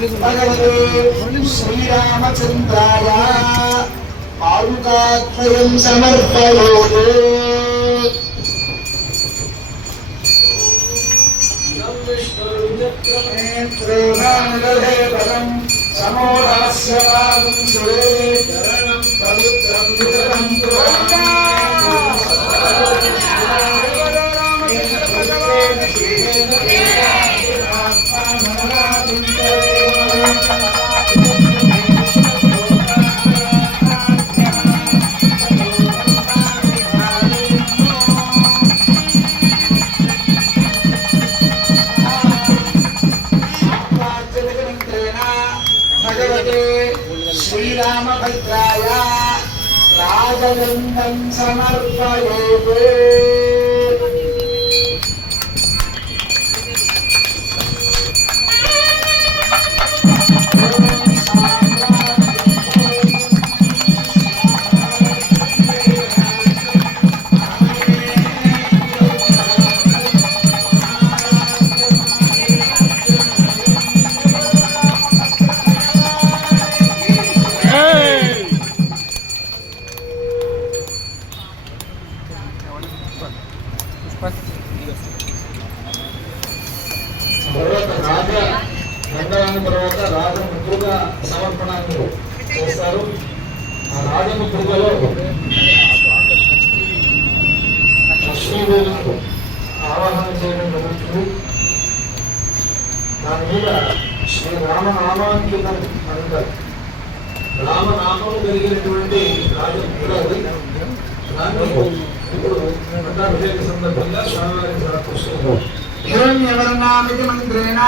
భగవతే శ్రీరామచంద్రాయ పాదుకాత్మయం సమర్పయోతు. సమోధస్య పాదం సురే చరణం పవిత్రం వితరం భగవతే శ్రీరామభద్రాయ రాజలింగం సమర్పయోతు. తర్వాత రాజ మండలాన్ని తర్వాత రాజముద్రుగా సమర్పణాన్ని చేస్తారు. ఆ రాజముద్రులలో లక్ష్మీదేవిని ఆవాహన చేయడం జరుగుతుంది. దాని మీద శ్రీ రామనామాంకితం అంటారు. రామనామం కలిగినటువంటి రాజముద్ర దాన్ని ఇప్పుడు పట్టాభిషేక సందర్భంగా స్వామివారికి సమర్పిస్తున్నారు. హిరణ్యవర్ణామితి మంత్రేణ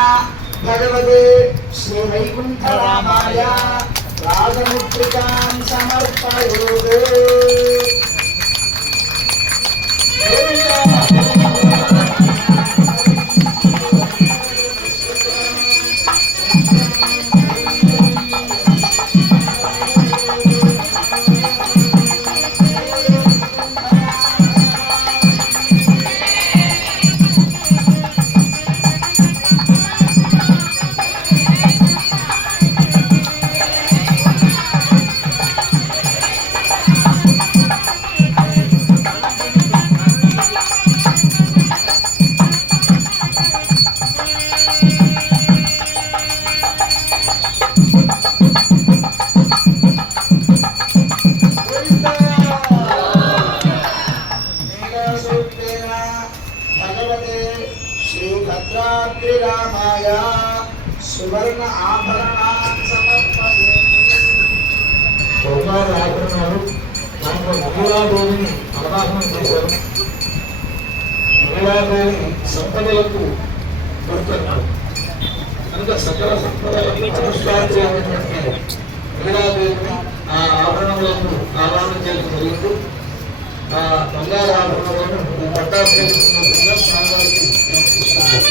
భగవతే శ్రీ వైకుంఠరామాయ రాజముద్రికాం సమర్పయోతు. భద్రాద్రిరామాయ సువర్ణ ఆభరణాన్ని సమర్పయోతు. బంగారు ఆభరణాలు దాంట్లో మహిళాదేవిని ఆవాహనం చేశారు. మహిళాదేవి సంపదలకు గుర్తున్నారు కనుక సకల సంపదలకు అనుష్ఠానమైనటువంటి మహిళాదేవిని ఆ ఆభరణములను ఆవాహన చేయడం జరిగింది. ఆ బంగారు ఆభరణాలను పట్టాభిషేకంగా స్వామివారికి సమర్పిస్తున్నారు.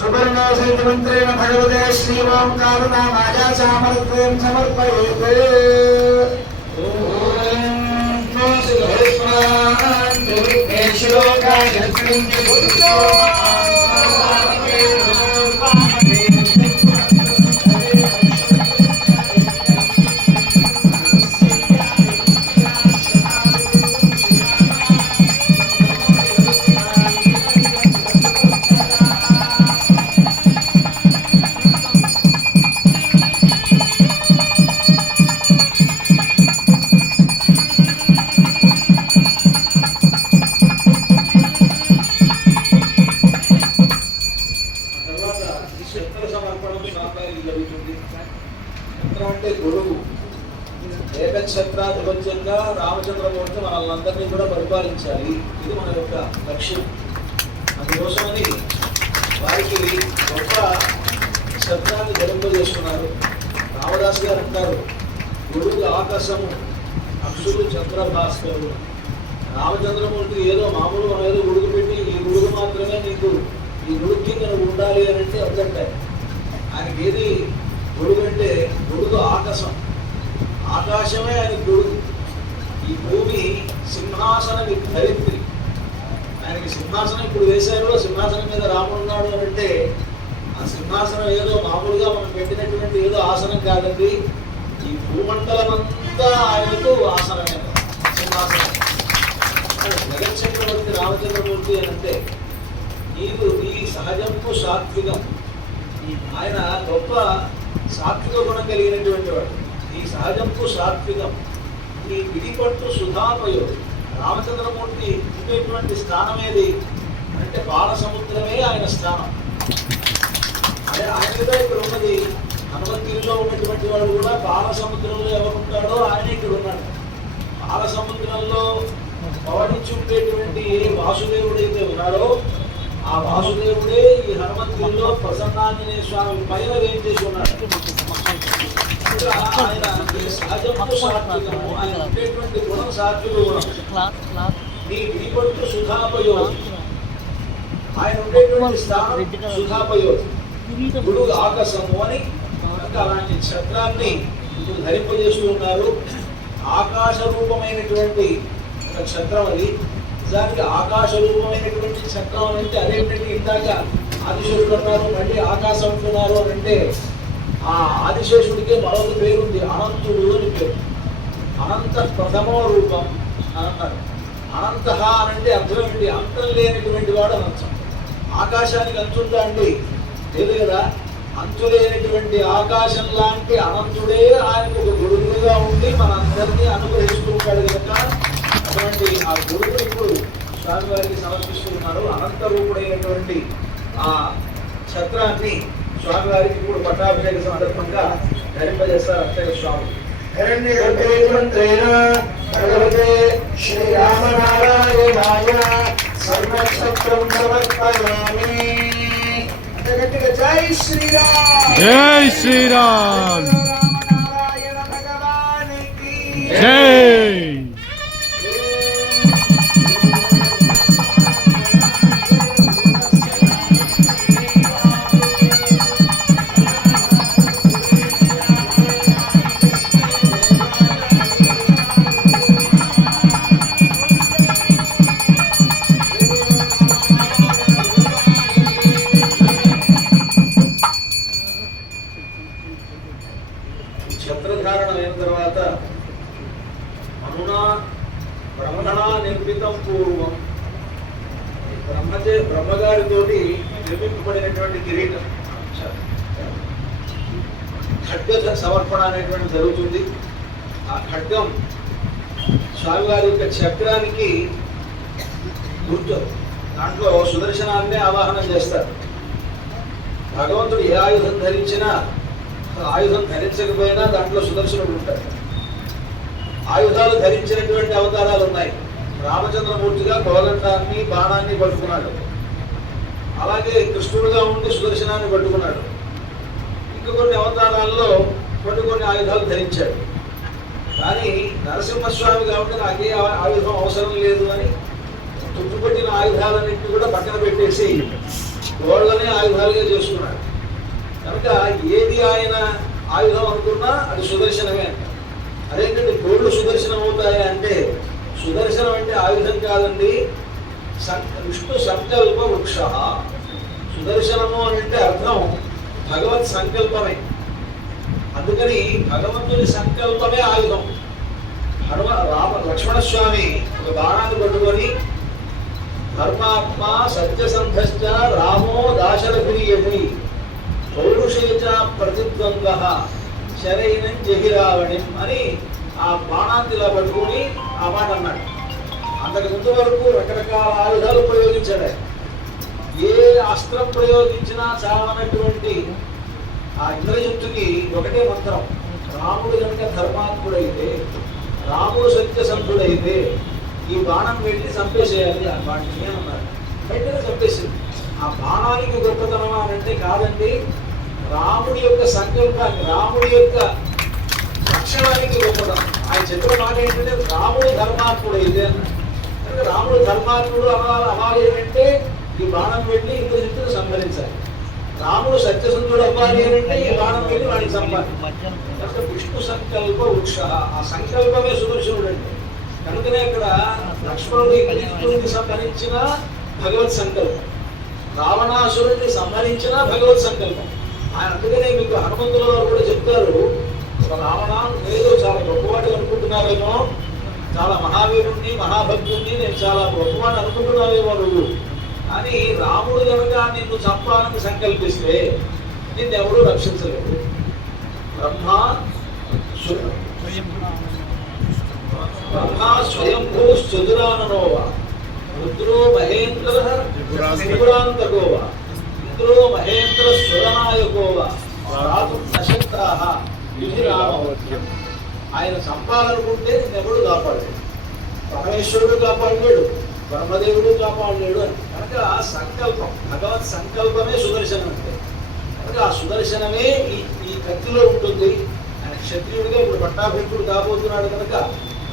सुवर्णोषितमन्त्रेण भगवते श्री ओंकारनामाय चामरत्वं समर्पयेत्। అంటే గురువు ఏకఛత్రాధిపత్యంగా రామచంద్రమూర్తి మనల్ని కూడా పరిపాలించాలి. ఇది మన యొక్క లక్ష్యం. అందుకోసమని వారికి గొప్ప ఛత్రాన్ని ధరింపజేస్తున్నారు. రామదాస్ గారు అంటారు, గురువు ఆకాశము అక్షులు చంద్రభాస్కరు. రామచంద్రమూర్తి ఏదో మామూలు మనం ఏదో గుడుగు పెట్టి ఈ గుడుగు మాత్రమే నీకు ఈ గుడుగు కింద నువ్వు ఉండాలి అని అంటే వద్దంటాయి. ఆయనకి ఏది గొడుగు అంటే గొడుగు ఆకాశం, ఆకాశమే ఆయన గొడుగు. ఈ భూమి సింహాసనం ధరిత్రి. ఆయనకి సింహాసనం ఇప్పుడు వేశారు, సింహాసనం మీద రాముడు ఉన్నాడు అని అంటే ఆ సింహాసనం ఏదో మామూలుగా మనం పెట్టినటువంటి ఏదో ఆసనం కాదండి. ఈ భూమండలం అంతా ఆయనకు ఆసనమే, సింహాసనం. జగచ్చక్రవర్తి రామచంద్రమూర్తి అని అంటే నీవు ఈ సహజంకు సాత్వికం. ఆయన గొప్ప సాత్విక గుణం కలిగినటువంటి వాడు. ఈ సహజంకు సాత్వికం, ఈ విడిపట్టు సుధాపయోగి. రామచంద్రమూర్తి ఉండేటువంటి స్థానం ఏది అంటే బాలసముద్రమే ఆయన స్థానం. అదే ఆయనగా ఇక్కడ ఉన్నది. హనుమంతుడిలో ఉన్నటువంటి వాడు కూడా బాలసముద్రంలో ఎవరుంటాడో ఆయన ఇక్కడ ఉన్నాడు. బాలసముద్రంలో పవడించి ఉండేటువంటి ఏ వాసుదేవుడైతే ఉన్నాడో ఆ వాసుదేవుడే ఈ హనుమంతుడిలో ప్రసన్నాంజనేయ స్వామి పైన ఏం చేసి ఉన్నాడు. ఆయన సహజము సాత్వికము, ఆయన ఉండేటువంటి గుణం సాత్విక గుణం. నీ విడిపట్టు సుధాపయోగి, ఆయన ఉండేటువంటి స్థానం సుధాపయోగి. గుడు ఆకాశము అని అలాంటి ఛత్రాన్ని ఇప్పుడు ధరింపజేస్తూ ఉన్నారు. ఆకాశ రూపమైనటువంటి ఒక ఛత్రం అది. నిజానికి ఆకాశ రూపమైనటువంటి ఛత్రం అంటే అదేంటంటే ఇందాక ఆదిశేషుడు అన్నారు, మళ్ళీ ఆకాశం అంటున్నారు అని అంటే ఆ ఆదిశేషుడికే మరొక పేరుంది, అనంతుడు అని పేరు. అనంత ప్రథమో రూపం అని అన్నారు. అనంత అనంటే అర్థం ఏంటి? అంతం లేనటువంటి వాడు అనంతం. ఆకాశానికి అంతుందా అండి? లేదు కదా. అంతు లేనటువంటి ఆకాశం లాంటి అనంతుడే ఆయనకు ఒక గురువుగా ఉండి మనందరినీ అనుగ్రహిస్తూ ఉంటాడు కనుక అటువంటి ఆ గురువు ఇప్పుడు స్వామివారికి సమర్పిస్తున్నారు. అనంత రూపుడైనటువంటి ఆ ఛత్రాన్ని స్వామివారికి ఇప్పుడు పట్టాభిషేక సందర్భంగా ధరింపజేస్తారు అర్చక స్వామి. శ్రీరామనారాయణాయ సర్వక్షత్రం సమర్పయామి. జై శ్రీరామ్, జై శ్రీరామ్, రామనారాయణ భగవానికి జై. ఛత్రధారణ అయిన తర్వాత అనునా బ్రహ్మణా నిర్మితం పూర్వం బ్రహ్మగారితోటి నిర్మింపబడినటువంటి కిరీటం ఖడ్గ సమర్పణ అనేటువంటి జరుగుతుంది. ఆ ఖడ్గం స్వామివారి యొక్క చక్రానికి గుర్తు. దాంట్లో సుదర్శనాన్ని ఆవాహనం చేస్తారు. భగవంతుడు ఏ ఆయుధం ధరించినా ఆయుధం ధరించకపోయినా దాంట్లో సుదర్శనుడు ఉంటాడు. ఆయుధాలు ధరించినటువంటి అవతారాలు ఉన్నాయి. రామచంద్రమూర్తిగా కోదండాన్ని బాణాన్ని పట్టుకున్నాడు. అలాగే కృష్ణుడుగా ఉండి సుదర్శనాన్ని పట్టుకున్నాడు. ఇంకా కొన్ని అవతారాల్లో కొన్ని ఆయుధాలు ధరించాడు. కానీ నరసింహస్వామి కాబట్టి నాకే ఆయుధం అవసరం లేదు అని తుట్టుపట్టిన ఆయుధాలన్నింటినీ కూడా పక్కన పెట్టేసి గోళ్ళనే ఆయుధాలుగా చేసుకున్నాడు. కనుక ఏది ఆయన ఆయుధం అనుకున్నా అది సుదర్శనమే అంట. అదేంటంటే గోళ్ళు సుదర్శనం అవుతాయా అంటే, సుదర్శనం అంటే ఆయుధం కాదండి, విష్ణు సంకల్ప వృక్ష. సుదర్శనము అని అంటే అర్థం భగవత్ సంకల్పమే. అందుకని భగవంతుని సంకల్పమే ఆయుధం. లక్ష్మణస్వామి ఒక బాణాన్ని పట్టుకొని ధర్మాత్మ సత్యసంధశ్చ రామో దాశరథురియతి పౌరుషేచ ప్రతిద్వంద్వ శరైనం జహిరావణిం అని ఆ బాణాన్ని ఇలా పట్టుకొని ఆ మాట అన్నాడు. అంతకు ముందు వరకు రకరకాల ఆయుధాలు ఉపయోగించాడు. ఏ అస్త్రం ప్రయోగించినా చాలనటువంటి ఆ ఇంద్రజిత్తుకి ఒకటే మంత్రం, రాముడు కనుక ధర్మాత్ముడైతే, రాముడు సత్యసంధుడైతే ఈ బాణం వెళ్ళి చంపేసేయాలి ఆ వాటిని అన్నారు. వెంటనే చంపేసింది. ఆ బాణానికి గొప్పతనం అని అంటే కాదండి, రాముడి యొక్క సంకల్పాన్ని, రాముడి యొక్క లక్షణానికి గొప్పతనం. ఆయన చెప్పిన మాట ఏంటంటే రాముడు ధర్మాత్ముడైతే అన్నాడు. అంటే రాముడు ధర్మాత్ముడు అవ్వాలి అంటే ఈ బాణం వెళ్ళి ఇంద్రజిత్తును సంహరించాలి. రాముడు సత్యసంధుడు అవ్వాలి అంటే ఈ బాణం వెళ్ళి వాడిని చంపాలి. కనుక విష్ణు సంకల్ప వృక్ష, ఆ సంకల్పమే సుదర్శనుడు అంటే. కనుకనే ఇక్కడ లక్ష్మణుడిని సంహరించిన భగవత్ సంకల్పం, రావణాసురుడిని సంహరించిన భగవత్ సంకల్పం. ఆయన అందుకనే మీకు హనుమంతుల వారు కూడా చెప్తారు, రావణ ఏదో చాలా గొప్పవాడు అనుకుంటున్నావేమో, చాలా మహావీరుణ్ణి మహాభక్తుడిని నేను చాలా గొప్పవాడు అనుకుంటున్నావేమో నువ్వు, అని రాముడు కనుక నిన్ను చంపాలని సంకల్పిస్తే నిన్నెవడూ రక్షించలేదు. బ్రహ్మ స్వయంభూ చతురాననోవ రుద్రో మహేంద్ర త్రిపురాంతకోవ ఇంద్రో మహేంద్ర స్వరనాయకోవ రాతుం నశక్తాః యుధిరామవత్యం. ఆయన చంపాలనుకుంటే నిన్నెవడు కాపాడలేడు. పరమేశ్వరుడు కాపాడలేడు, బ్రహ్మదేవుడు కాపాడలేడు అని. కనుక సంకల్పం, భగవత్ సంకల్పమే సుదర్శనం అంటే. కనుక ఆ సుదర్శనమే ఈ కత్తిలో ఉంటుంది. ఆయన క్షత్రియుడిగా ఇప్పుడు పట్టాభిషేకుడు కాబోతున్నాడు కనుక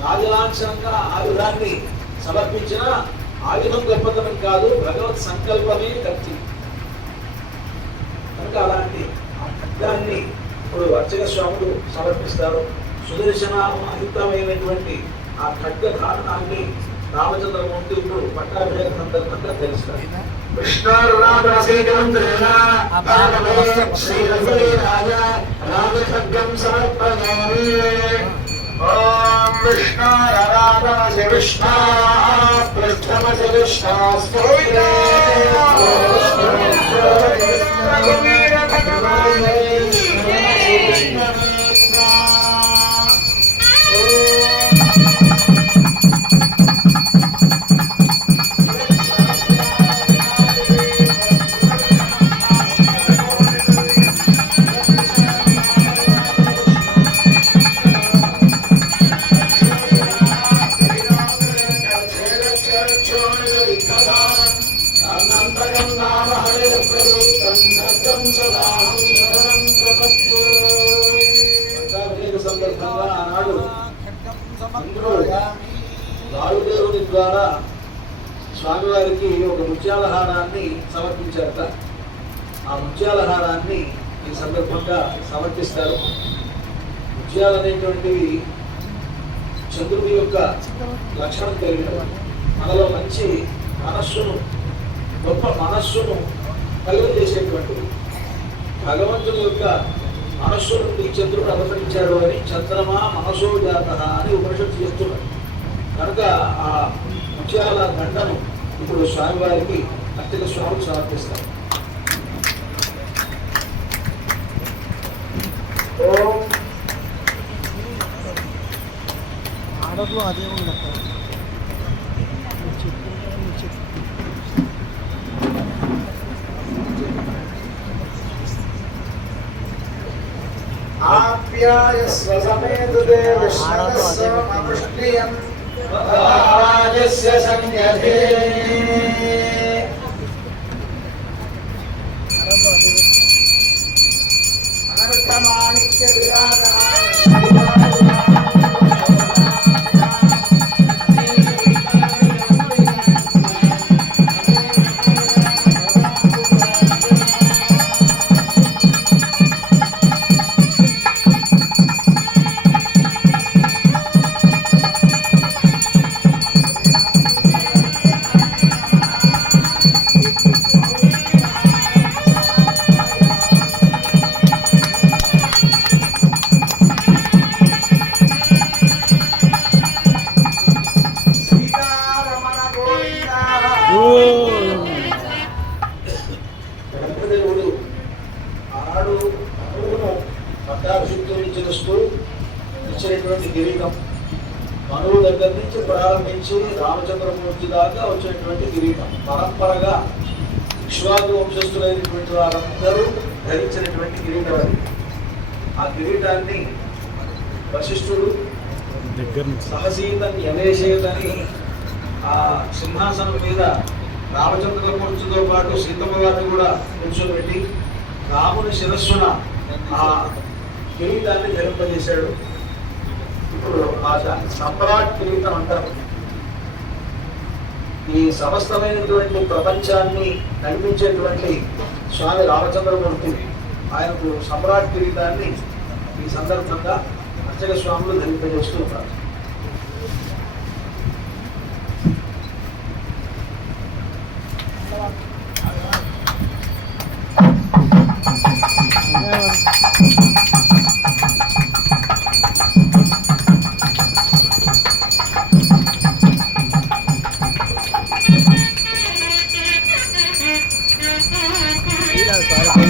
రాజలాంఛనంగా ఆయుధాన్ని సమర్పించిన ఆయుధం గొప్పతనం కాదు, భగవత్ సంకల్పమే కత్తి. కనుక అలాంటి ఆ ఖడ్గాన్ని ఇప్పుడు అర్చక స్వాములు సమర్పిస్తారు. సుదర్శనాయుక్తమైనటువంటి ఆ ఖడ్గ ధారణాన్ని రామచంద్రమూర్తి ఇప్పుడు పట్టాభిషేకం సందర్భంగా తెలుస్తారు. ఓం విష్ణురాధనసి విష్ణా ప్రథమసి విష్ణాస్తోత్రే సందర్భంగా ఆనాడు గారుదేవుని ద్వారా స్వామివారికి ఒక ముత్యాలహారాన్ని సమర్పించారట. ఆ ముత్యాలహారాన్ని ఈ సందర్భంగా సమర్పిస్తారు. ముత్యాలు అనేటువంటివి చంద్రుడి యొక్క లక్షణం కలిగినవి. మనలో మంచి మనస్సును, గొప్ప మనస్సును కలుగజేసేటువంటివి. భగవంతుని యొక్క మనస్సు నుండి చంద్రుడు అవతరించాడు అని చంద్రమా మనసో జాత అని ఉపనిషత్తు చెప్తున్నాడు. కనుక ఆ ముత్యాల దండను ఇప్పుడు స్వామివారికి అర్చక స్వామికి సమర్పిస్తారు. ఓం ఆడలో అదే ఉంది అక్కడ. ఆప్యాయస్వ సమేతుదే విశ్వస్య మముష్ట్రియం రాజస్య సంయధే. అనర్కమాణిక్య విరాజమాన ఆనాడు మనువును పట్టాభిషిక్తుని చేస్తూ ఇచ్చినటువంటి కిరీటం. మనువు దగ్గర నుంచి ప్రారంభించి రామచంద్రమూర్తి దాకా వచ్చేటువంటి కిరీటం. పరంపరగా ఇక్ష్వాకు వంశస్థులైనటువంటి వారందరూ ధరించినటువంటి కిరీటం అది. ఆ కిరీటాన్ని వశిష్ఠుడు సహసీతని యవేశేతని ఆ సింహాసనం మీద రామచంద్రమూర్తితో పాటు సీతమ్మ గారిని కూడా కూర్చోబెట్టి రాముని శిరస్సున ఆ కిరీటాన్ని ధరింపజేశాడు. ఇప్పుడు ఆ సమ్రాట్ కిరీటం అంటారు. ఈ సమస్తమైనటువంటి ప్రపంచాన్ని నడిపించేటువంటి స్వామి రామచంద్రమూర్తి, ఆయనకు సమ్రాట్ కిరీటాన్ని ఈ సందర్భంగా అర్చక స్వాములు ధరింపజేస్తూ ఉంటారు. Sorry.